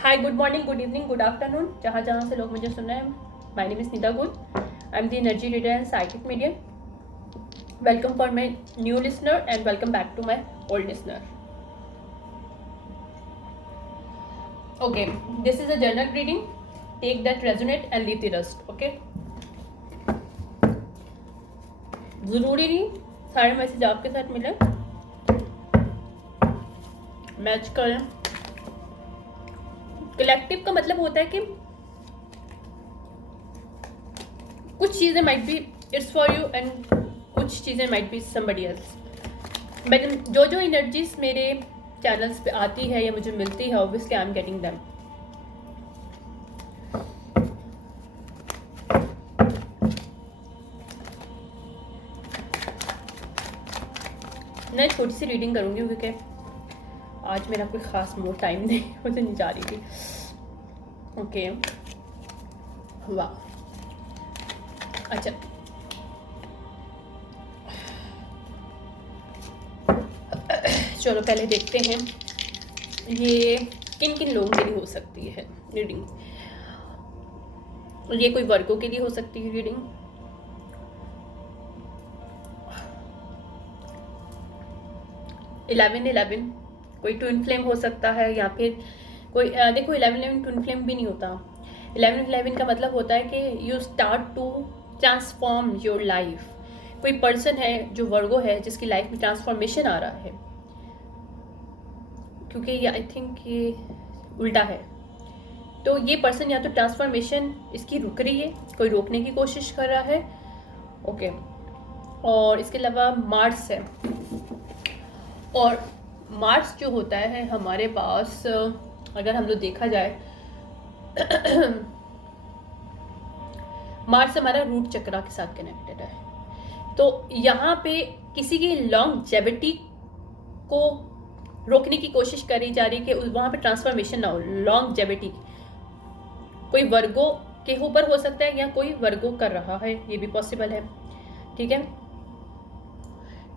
हाय, good morning, good evening, good afternoon, जहाँ जहाँ से लोग मुझे सुन रहे हैं. My name is Neeta Gul. I am the energy reader and psychic medium. Welcome for my new listener and welcome back to my old listener. Okay, this is a general reading. Take that resonate and leave the rest. Okay, जरूरी नहीं सारे message आपके साथ मिले, match करें. Collective का मतलब होता है कि कुछ चीज़ें might be it's for you and कुछ चीज़ें might be somebody else. But जो एनर्जीज मेरे चैनल्स पे आती है या मुझे मिलती है, obviously I am getting them. मैं छोटी सी रीडिंग करूँगी क्योंकि आज मेरा कोई ख़ास मूड टाइम नहीं मुझे नहीं जा रही थी. ओके, वाह, अच्छा. चलो पहले देखते हैं ये किन किन लोगों के लिए हो सकती है रीडिंग. ये कोई वर्गों के लिए हो सकती है रीडिंग. इलेवन कोई ट्विन फ्लेम हो सकता है या फिर कोई देखो 11 ट्विन फ्लेम भी नहीं होता. 11 का मतलब होता है कि you start to transform your life. कोई पर्सन है जो वर्गो है जिसकी लाइफ में ट्रांसफॉर्मेशन आ रहा है, क्योंकि ये आई थिंक ये उल्टा है. तो ये पर्सन या तो ट्रांसफॉर्मेशन इसकी रुक रही है, कोई रोकने की कोशिश कर रहा है. ओके, और इसके अलावा मार्स है. और मार्स जो होता है हमारे पास, अगर हम लोग देखा जाए मार्स हमारा रूट चक्रा के साथ कनेक्टेड है. तो यहाँ पे किसी की लॉन्गजेविटी को रोकने की कोशिश करी जा रही कि वहाँ पे ट्रांसफॉर्मेशन ना हो. लॉन्गजेविटी कोई वर्गो के ऊपर हो सकता है या कोई वर्गो कर रहा है, ये भी पॉसिबल है. ठीक है.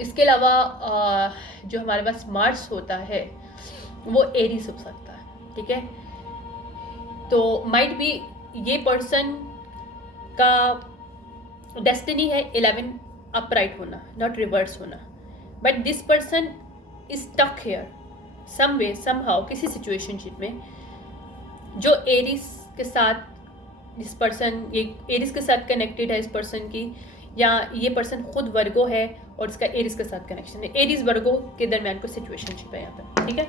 इसके अलावा जो हमारे पास मार्स होता है वो एरीज हो सकता है. ठीक है. तो माइट बी ये पर्सन का डेस्टिनी है 11 अपराइट होना, नॉट रिवर्स होना. But this person is stuck here some way somehow, किसी सिचुएशनशिप में जो एरीज के साथ इस पर्सन, ये एरीज के साथ कनेक्टेड है इस पर्सन की, या ये पर्सन खुद वर्गो है और इसका एरीज के साथ कनेक्शन है. एरीज वर्गो के दरमियान कोई सिचुएशनशिप है यहाँ पर. ठीक है.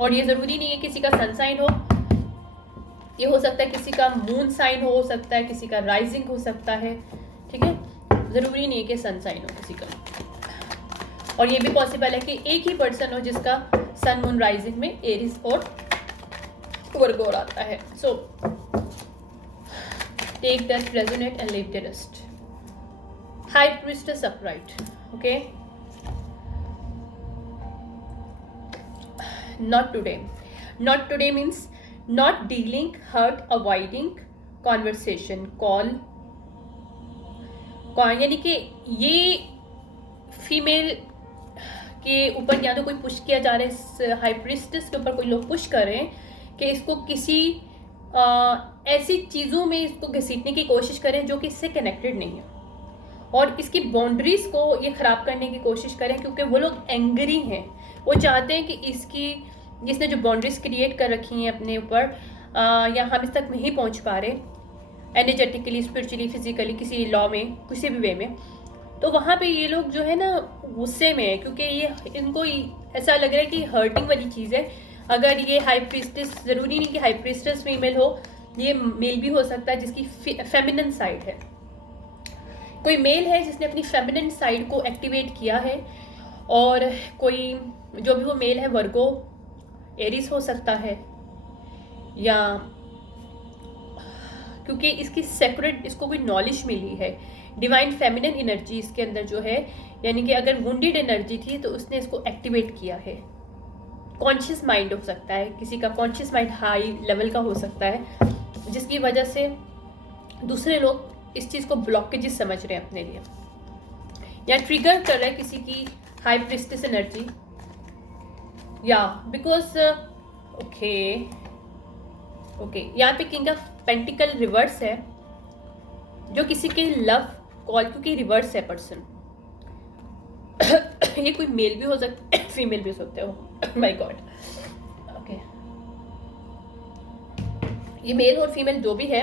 और ये ज़रूरी नहीं है किसी का सन साइन हो, ये हो सकता है किसी का मून साइन हो सकता है, किसी का राइजिंग हो सकता है. ठीक है. ज़रूरी नहीं है कि सन साइन हो किसी का. और ये भी पॉसिबल है कि एक ही पर्सन हो जिसका सन मून राइजिंग में एरीज और वर्गो आता है. So take that resonate and leave the rest. High Priestess upright. Okay, not today means not dealing, hurt, avoiding conversation, call, यानी कि ये फीमेल के ऊपर या तो कोई पुश किया जा रहा है, इस हाई प्रिस्टेस के ऊपर कोई लोग पुश कर रहे हैं कि इसको किसी ऐसी चीज़ों में इसको घसीटने की कोशिश करें जो कि इससे कनेक्टेड नहीं है, और इसकी बाउंड्रीज को ये ख़राब करने की कोशिश करें, क्योंकि वो लोग एंग्री हैं. वो चाहते हैं कि जिसने जो बाउंड्रीज क्रिएट कर रखी हैं अपने ऊपर, या हम इस तक नहीं पहुंच पा रहे एनर्जेटिकली, स्पिरिचुअली, फिजिकली, किसी लॉ में, किसी भी वे में, तो वहाँ पे ये लोग जो है ना गुस्से में है, क्योंकि ये इनको ऐसा लग रहा है कि हर्टिंग वाली चीज़ है. अगर ये हाई प्रीस्टेस, ज़रूरी नहीं कि हाई प्रीस्टेस फीमेल हो, ये मेल भी हो सकता है जिसकी फेमिनिन साइड है. कोई मेल है जिसने अपनी फेमिनिन साइड को एक्टिवेट किया है, और कोई जो भी वो मेल है वर्गो एरीज हो सकता है, या क्योंकि इसकी सेक्रेट, इसको कोई नॉलेज मिली है, डिवाइन फेमिनिन एनर्जी इसके अंदर जो है, यानी कि अगर वुंडेड एनर्जी थी तो उसने इसको एक्टिवेट किया है. कॉन्शियस माइंड हो सकता है, किसी का कॉन्शियस माइंड हाई लेवल का हो सकता है, जिसकी वजह से दूसरे लोग इस चीज़ को ब्लॉकेजेस समझ रहे हैं अपने लिए, या ट्रिगर कर रहा है किसी की हाई प्रिस्टेस एनर्जी, या बिकॉज ओके ओके, यहाँ पे किंग ऑफ पेंटिकल रिवर्स है, जो किसी के लव कॉल, क्योंकि रिवर्स है पर्सन। ये कोई मेल भी हो सकता है, फीमेल भी हो सकते हो, माय गॉड। ओके, ये मेल और फीमेल जो भी है,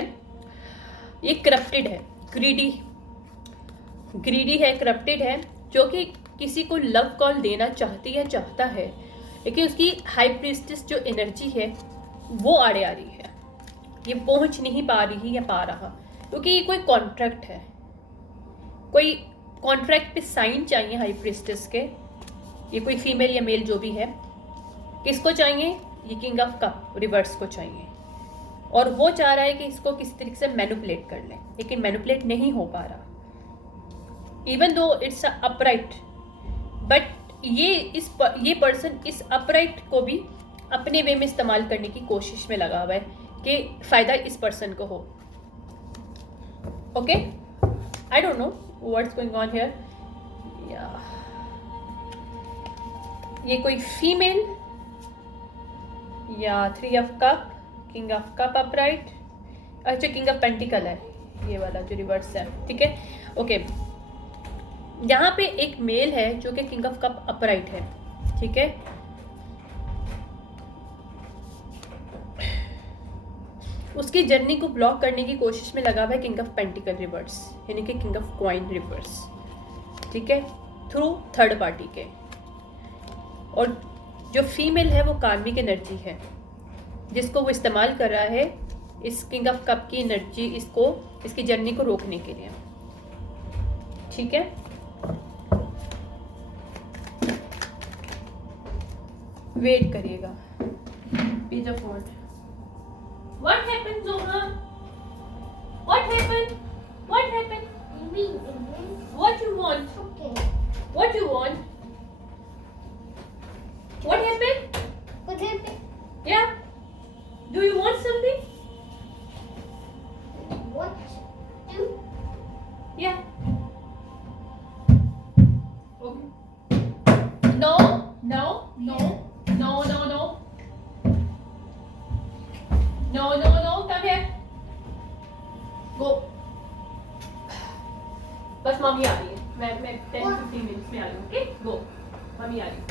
ये करप्टेड है, ग्रीडी है, करप्टेड है, जो कि किसी को लव कॉल देना चाहती है, चाहता है, लेकिन उसकी हाई प्रीस्टेस जो एनर्जी है वो आड़े आ रही है, ये पहुंच नहीं पा रही या पा रहा, क्योंकि ये कोई कॉन्ट्रैक्ट है, कोई कॉन्ट्रैक्ट पे साइन चाहिए हाई प्रीस्टेस के। ये कोई फीमेल या मेल जो भी है, किसको चाहिए? ये किंग ऑफ कप रिवर्स को चाहिए, और वो चाह रहा है कि इसको किसी तरीके से मैनिपुलेट कर ले, लेकिन मैनिपुलेट नहीं हो पा रहा, even though it's upright, but ये पर्सन इस अपराइट को भी अपने वे में इस्तेमाल करने की कोशिश में लगा हुआ है कि फायदा इस पर्सन को हो। Okay, I don't know what's going on here. ये कोई फीमेल या 3 of cup, king of cup upright, अच्छा किंग ऑफ पेंटिकल है ये वाला जो रिवर्स है, ठीक है। ओके, यहाँ पे एक मेल है जो कि किंग ऑफ कप अपराइट है, ठीक है। उसकी जर्नी को ब्लॉक करने की कोशिश में लगा हुआ है किंग ऑफ पेंटिकल रिवर्स, यानी कि किंग ऑफ क्वाइन रिवर्स, ठीक है, थ्रू थर्ड पार्टी के। और जो फीमेल है वो कार्मिक एनर्जी है, जिसको वो इस्तेमाल कर रहा है इस किंग ऑफ कप की एनर्जी, इसकी जर्नी को रोकने के लिए, ठीक है। वेट करिएगा। Page of wand, what happened जोहा, what happened, what happened, what you want, what you want, what happened, What happened? या do you want something, What? Do? या no no no no no no no no no come here, go, बस mummy आ रही है, मैं 10-15 minutes में आ रही हूँ, okay, गो, mummy आ रही है।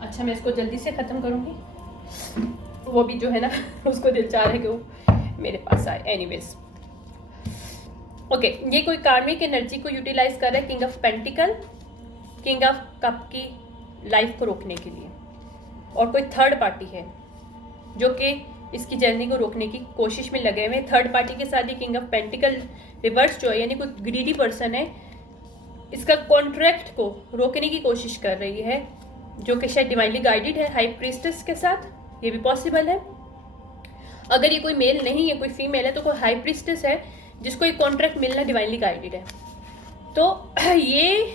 अच्छा, मैं इसको जल्दी से ख़त्म करूँगी, वो भी जो है ना उसको दिल चाह रहा है कि वो मेरे पास आए। एनीवेज, ओके, ये कोई कार्मिक एनर्जी को यूटिलाइज कर रहा है king of pentacle, king of cup की लाइफ को रोकने के लिए, और कोई थर्ड पार्टी है जो कि इसकी जर्नी को रोकने की कोशिश में लगे हुए। थर्ड पार्टी के साथ ही किंग ऑफ पेंटिकल रिवर्स जो है, यानी कोई ग्रीडी पर्सन है, इसका कॉन्ट्रैक्ट को रोकने की कोशिश कर रही है, जो कि शायद डिवाइनली गाइडेड है हाई प्रीस्टेस के साथ, ये भी पॉसिबल है। अगर ये कोई मेल नहीं है, कोई फीमेल है, तो कोई हाई प्रीस्टेस है जिसको एक कॉन्ट्रैक्ट मिलना डिवाइनली गाइडेड है। तो ये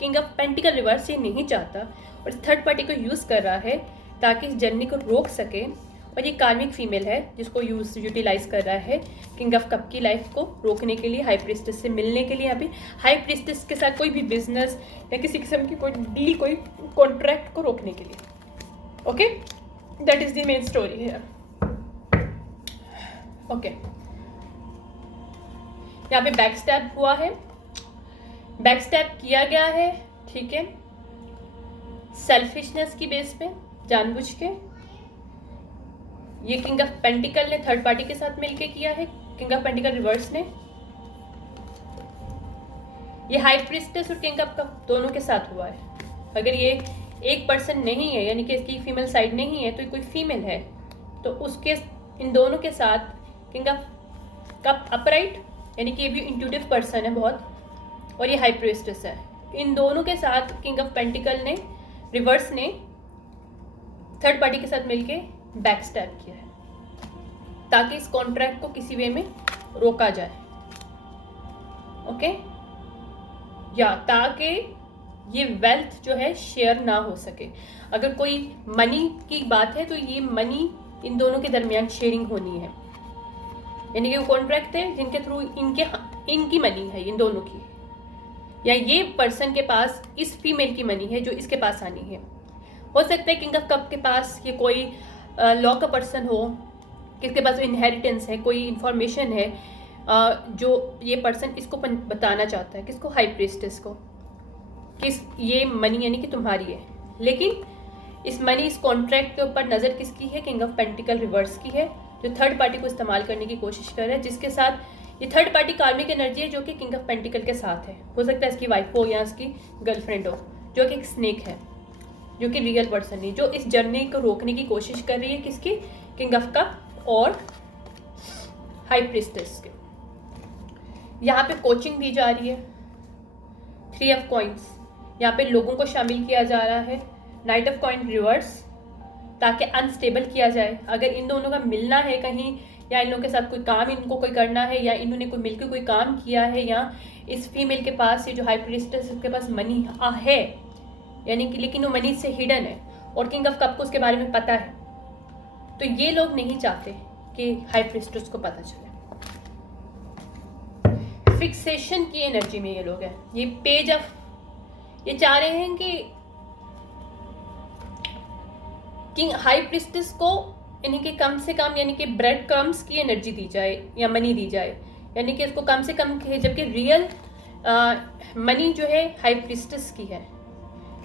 किंग ऑफ पेंटिकल रिवर्स ये नहीं चाहता और थर्ड पार्टी को यूज़ कर रहा है ताकि इस जर्नी को रोक सके, और ये कार्मिक फीमेल है जिसको यूटिलाइज कर रहा है किंग ऑफ कप की लाइफ को रोकने के लिए, हाई प्रीस्टेस से मिलने के लिए। अभी हाई प्रीस्टेस के साथ कोई भी बिजनेस या किसी किस्म की कोई डील, कोई कॉन्ट्रैक्ट को रोकने के लिए। Okay, that is the main story है। ओके, यहाँ पे बैक स्टैब हुआ है, बैक स्टैब किया गया है, ठीक है, सेल्फिशनेस की बेस पे, जानबूझ के। ये किंग ऑफ पेंटिकल ने थर्ड पार्टी के साथ मिलके किया है, किंग ऑफ पेंटिकल रिवर्स ने। ये हाई प्रीस्टेस और किंग ऑफ कप दोनों के साथ हुआ है। अगर ये एक पर्सन नहीं है, यानी कि इसकी फीमेल साइड नहीं है, तो ये कोई फीमेल है, तो उसके इन दोनों के साथ किंग ऑफ कप अपराइट, यानी कि ये भी इंट्यूटिव पर्सन है बहुत, और ये हाई प्रीस्टेस है। इन दोनों के साथ किंग ऑफ पेंटिकल ने रिवर्स ने थर्ड पार्टी के साथ मिलके बैक स्टैब किया है ताकि इस कॉन्ट्रैक्ट को किसी वे में रोका जाए। ओके, या ताकि ये वेल्थ जो है शेयर ना हो सके। अगर कोई मनी की बात है तो ये मनी इन दोनों के दरमियान शेयरिंग होनी है, यानी कि वो कॉन्ट्रैक्ट है जिनके थ्रू इनकी मनी है इन दोनों की, या ये पर्सन के पास इस फीमेल की मनी है जो इसके पास आनी है। हो सकता है किंग ऑफ कप के पास ये कोई लॉ का पर्सन हो, किसके पास इनहेरिटेंस है, कोई इंफॉर्मेशन है जो ये पर्सन इसको बताना चाहता है, किसको, हाई प्रीस्टेस को, किस ये मनी यानी कि तुम्हारी है। लेकिन इस मनी, इस कॉन्ट्रैक्ट के ऊपर नज़र किसकी है, किंग ऑफ पेंटिकल रिवर्स की है, जो थर्ड पार्टी को इस्तेमाल करने की कोशिश कर रहा है, जिसके साथ ये थर्ड पार्टी कार्मिक एनर्जी है जो कि किंग ऑफ पेंटिकल के साथ है। हो सकता है इसकी वाइफ हो या इसकी गर्लफ्रेंड हो, जो कि एक स्नेक है, जो कि रियल पर्सन नहीं, जो इस जर्नी को रोकने की कोशिश कर रही है, किसकी, किंग ऑफ कप और हाई प्रीस्टेस के। यहाँ पे कोचिंग दी जा रही है, 3 ऑफ कॉइंस, यहाँ पे लोगों को शामिल किया जा रहा है, नाइट ऑफ कॉइन रिवर्स, ताकि अनस्टेबल किया जाए। अगर इन दोनों का मिलना है कहीं, या इन लोगों के साथ कोई काम इनको कोई करना है, या इन्होंने कोई मिलकर कोई काम किया है, या इस फीमेल के पास, ये जो हाई प्रीस्टेस के पास मनी है, यानी कि लेकिन वो मनी से हिडन है और किंग ऑफ कप को उसके बारे में पता है, तो ये लोग नहीं चाहते कि हाई प्रीस्टेस को पता चले। फिक्सेशन की एनर्जी में ये लोग हैं। ये पेज ऑफ, ये चाह रहे हैं कि किंग हाई प्रीस्टेस को यानी कि कम से कम, यानी कि ब्रेड क्रम्स की एनर्जी दी जाए या मनी दी जाए, यानी कि इसको कम से कम, जबकि रियल मनी जो है हाई प्रीस्टेस की है।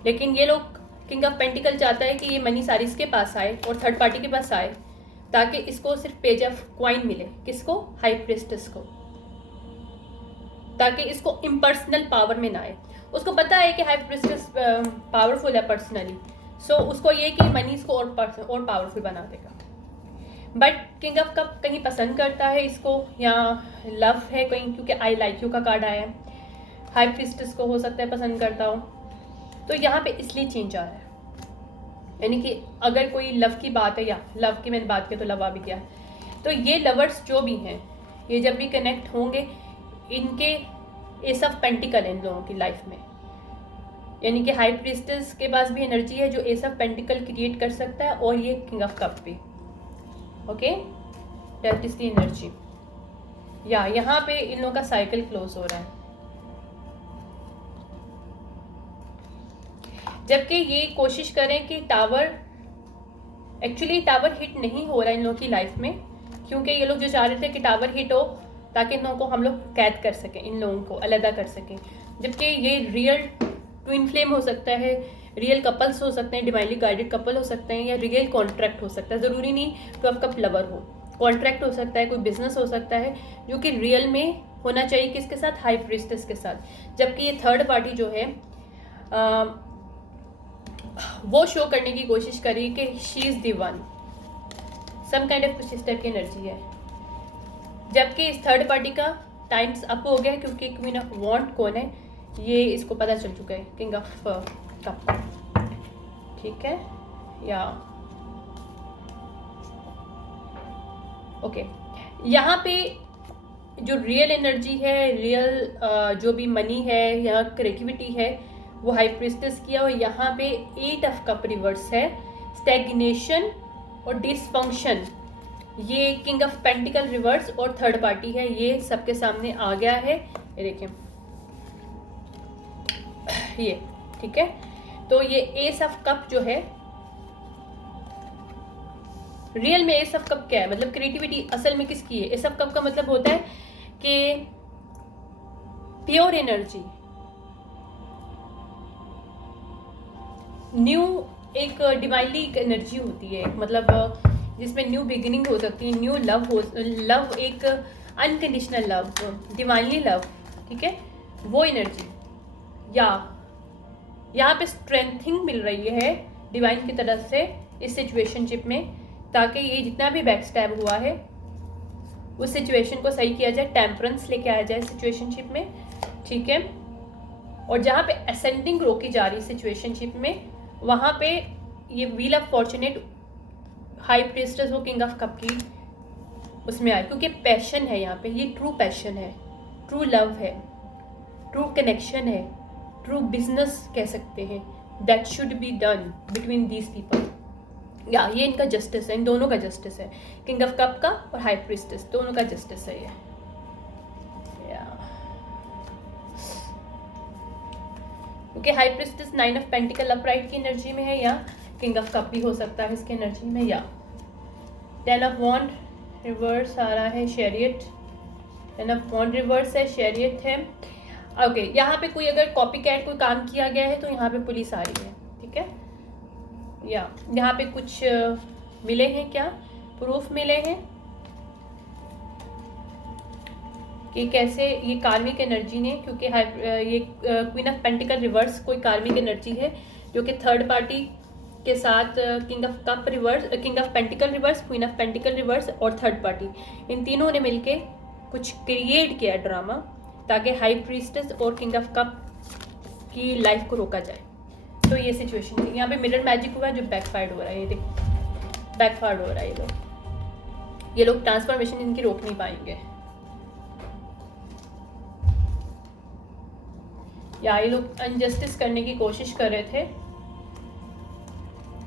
लेकिन ये लोग, किंग ऑफ पेंटिकल चाहता है कि ये मनी सारी इसके पास आए और थर्ड पार्टी के पास आए, ताकि इसको सिर्फ पेज ऑफ क्वाइन मिले, किसको, हाई प्रीस्टेस को, ताकि इसको इम्पर्सनल पावर में ना आए। उसको पता है कि हाई प्रीस्टेस पावरफुल है पर्सनली, सो उसको ये कि मनी इसको और पावरफुल बना देगा। बट किंग ऑफ कप कहीं पसंद करता है इसको, या लव है कहीं, क्योंकि आई लाइक यू का कार्ड आया है, हाई प्रीस्टेस को हो सकता है पसंद करता हो, तो यहाँ पे इसलिए चेंज आ रहा है। यानी कि अगर कोई लव की बात है, या लव की मैंने बात की तो लव आ भी गया, तो ये लवर्स जो भी हैं, ये जब भी कनेक्ट होंगे, इनके एस ऑफ पेंटिकल है इन लोगों की लाइफ में, यानी कि हाई प्रीस्टेस के पास भी एनर्जी है जो एस ऑफ पेंटिकल क्रिएट कर सकता है, और ये किंग ऑफ कप भी। Okay, that is the energy. या यहाँ पे इन लोगों का साइकिल क्लोज हो रहा है, जबकि ये कोशिश करें कि एक्चुअली टावर हिट नहीं हो रहा है इन लोगों की लाइफ में, क्योंकि ये लोग जो चाह रहे थे कि टावर हिट हो ताकि इन लोगों को हम लोग कैद कर सकें, इन लोगों को अलग कर सकें, जबकि ये रियल ट्विन फ्लेम हो सकता है, रियल कपल्स हो सकते हैं, डिवाइनली गाइडेड कपल हो सकते हैं, या रियल कॉन्ट्रैक्ट हो सकता है। ज़रूरी नहीं तो आपका लवर हो, कॉन्ट्रैक्ट हो सकता है, कोई बिजनेस हो सकता है, जो कि रियल में होना चाहिए, किसके साथ, हाई प्रीस्टेस के साथ। जबकि ये थर्ड पार्टी जो है वो शो करने की कोशिश करी कि she is the one, some kind of कुछ इस टाइप की एनर्जी है। जबकि इस थर्ड पार्टी का टाइम्स अप हो गया, क्योंकि क्वीन ऑफ वॉन्ट कौन है ये इसको पता चल चुका है, किंग ऑफ कप, ठीक है। या ओके, यहाँ पे जो रियल एनर्जी है, रियल जो भी मनी है या क्रिएटिविटी है, वो हाई प्रीस्टेस किया, और यहाँ पे 8 ऑफ कप रिवर्स है, स्टैग्नेशन और डिसफंक्शन। ये किंग ऑफ पेंटिकल रिवर्स और थर्ड पार्टी है, ये सबके सामने आ गया है, ये देखिए ये, ठीक है। तो ये एस ऑफ कप जो है, रियल में एस ऑफ कप क्या है, मतलब क्रिएटिविटी असल में किसकी है। एस ऑफ कप का मतलब होता है कि प्योर एनर्जी, न्यू, एक डिवाइनली एनर्जी होती है, मतलब जिसमें न्यू बिगिनिंग हो सकती है, न्यू लव हो, लव एक अनकंडीशनल लव, डिवाइनली लव, ठीक है, वो एनर्जी। या यहाँ पे स्ट्रेंथिंग मिल रही है डिवाइन की तरफ से इस सिचुएशनशिप में, ताकि ये जितना भी बैक स्टैब हुआ है उस सिचुएशन को सही किया जाए, टेम्परेंस लेके आया जाए सिचुएशनशिप में, ठीक है। और जहाँ पे असेंडिंग रोकी जा रही सिचुएशनशिप में, वहाँ पे ये wheel of fortunate high priestess वो किंग ऑफ कप की उसमें आए, क्योंकि पैशन है यहाँ पे, ये ट्रू पैशन है, ट्रू लव है, ट्रू कनेक्शन है, ट्रू बिजनेस कह सकते हैं, that should be done between these people. या ये इनका जस्टिस है, इन दोनों का जस्टिस है, किंग ऑफ कप का और हाई प्रीस्टेस दोनों का जस्टिस है ये। क्योंकि high priestess 9 of pentacle upright की एनर्जी में है, या किंग ऑफ कप भी हो सकता है इसके एनर्जी में। या 10 ऑफ वॉन्ड रिवर्स आ रहा है, चैरियट। 10 ऑफ वॉन्ड रिवर्स है, चैरियट है। ओके, यहाँ पे कोई अगर कॉपी कैट कोई काम किया गया है तो यहाँ पे पुलिस आ रही है, ठीक है। या यहाँ पे कुछ मिले हैं, क्या प्रूफ मिले हैं कि कैसे ये कार्मिक एनर्जी ने, क्योंकि ये क्वीन ऑफ पेंटिकल रिवर्स कोई कार्मिक एनर्जी है जो कि थर्ड पार्टी के साथ king of cup reverse, king of pentacle reverse, queen of pentacle reverse और थर्ड पार्टी, इन तीनों ने मिलके कुछ क्रिएट किया ड्रामा ताकि हाई प्रीस्टेस और किंग ऑफ कप की लाइफ को रोका जाए। तो ये सिचुएशन थी। यहाँ पे मिरर मैजिक हुआ है जो बैकफायर्ड हो रहा है, ये देख बैकफायर्ड हो रहा है। ये लोग ट्रांसफॉर्मेशन इनकी रोक नहीं पाएंगे, या ये लोग अनजस्टिस करने की कोशिश कर रहे थे,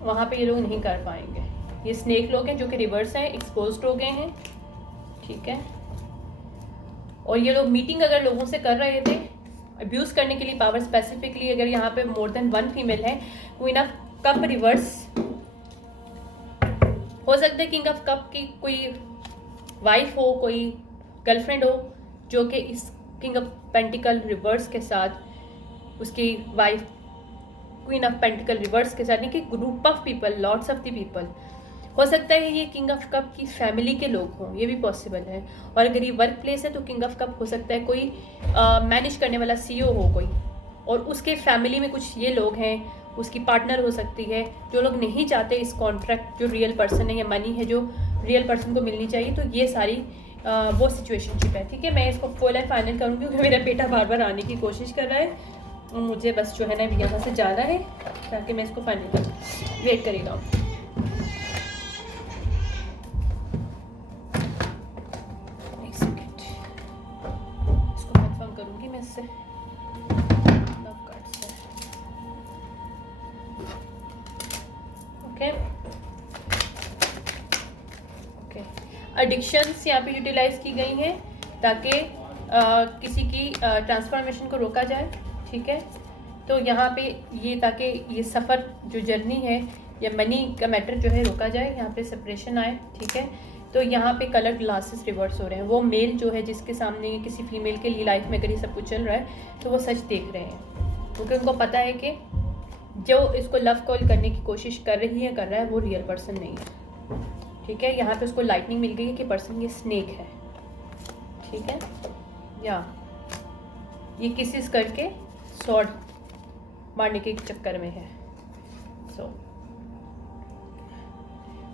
वहाँ पे ये लोग नहीं कर पाएंगे। ये स्नेक लोग हैं जो कि रिवर्स हैं, एक्सपोज्ड हो गए हैं, ठीक है। और ये लोग मीटिंग अगर लोगों से कर रहे थे अब्यूज़ करने के लिए पावर, स्पेसिफिकली अगर यहाँ पे मोर देन वन फीमेल है, क्वीन ऑफ कप रिवर्स हो सकता है, किंग ऑफ कप की कोई वाइफ हो, कोई गर्लफ्रेंड हो जो कि इस किंग ऑफ पेंटिकल रिवर्स के साथ, उसकी wife queen of pentacle reverse के साथ, नहीं कि group of people, lots of the people, हो सकता है ये किंग ऑफ कप की फैमिली के लोग हों, ये भी पॉसिबल है। और अगर ये वर्क प्लेस है तो किंग ऑफ कप हो सकता है कोई मैनेज करने वाला CEO हो कोई, और उसके फैमिली में कुछ ये लोग हैं, उसकी पार्टनर हो सकती है, जो लोग नहीं चाहते इस कॉन्ट्रैक्ट जो रियल पर्सन है या मनी है जो रियल पर्सन को मिलनी चाहिए। तो ये सारी वो सिचुएशनशिप है, ठीक है। मैं इसको फुल एंड फाइनल करूँगी क्योंकि मेरा बेटा बार बार आने की कोशिश कर रहा है, मुझे बस जो है ना यहाँ से जाना है ताकि मैं इसको फाइनल कर, वेट करेगा। एक सेकेंड, इसको कंफर्म करूँगी मैं इससे। ओके ओके, एडिक्शंस यहाँ पे यूटिलाइज की गई हैं ताकि किसी की ट्रांसफॉर्मेशन को रोका जाए, ठीक है। तो यहाँ पे ये ताकि ये सफ़र जो जर्नी है या मनी का मैटर जो है रोका जाए, यहाँ पे सेपरेशन आए, ठीक है। तो यहाँ पे कलर ग्लासेस रिवर्स हो रहे हैं। वो मेल जो है जिसके सामने किसी फीमेल के लिए लाइफ में अगर ये सब कुछ चल रहा है तो वो सच देख रहे हैं, क्योंकि उनको पता है कि जो इसको लव कॉल करने की कोशिश कर रही है, कर रहा है, वो रियल पर्सन नहीं है, ठीक है। यहाँ पे उसको लाइटनिंग मिल गई है कि पर्सन ये स्नेक है, ठीक है। या ये किसिस करके शॉर्ट मारने के चक्कर में है।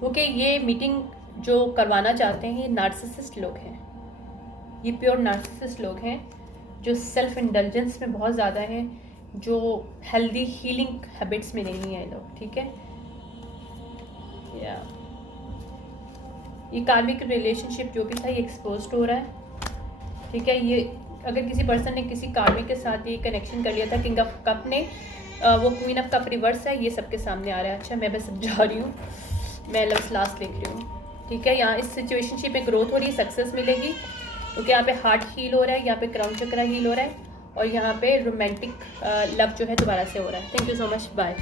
ओके, ये मीटिंग जो करवाना चाहते हैं ये नार्सिसिस्ट लोग हैं, ये प्योर नार्सिसिस्ट लोग हैं जो सेल्फ इंडल्जेंस में बहुत ज़्यादा हैं, जो हेल्दी हीलिंग हैबिट्स में नहीं है लोग, ठीक है। या ये कार्मिक रिलेशनशिप जो भी था ये एक्सपोज्ड हो रहा है, ठीक है। ये अगर किसी पर्सन ने किसी कार्मिक के साथ ये कनेक्शन कर लिया था, किंग ऑफ कप ने, वो क्वीन ऑफ कप रिवर्स है, ये सबके सामने आ रहा है। अच्छा, मैं बस समझा रही हूँ, मैं लव्स लास्ट लिख रही हूँ, ठीक है। यहाँ इस सिचुएशनशिप में ग्रोथ हो रही है, सक्सेस मिलेगी, क्योंकि यहाँ पे हार्ट हील हो रहा है, यहाँ पे क्राउन चक्रा हील हो रहा है, और यहाँ पे रोमांटिक लव जो है दोबारा से हो रहा है। Thank you so much, bye.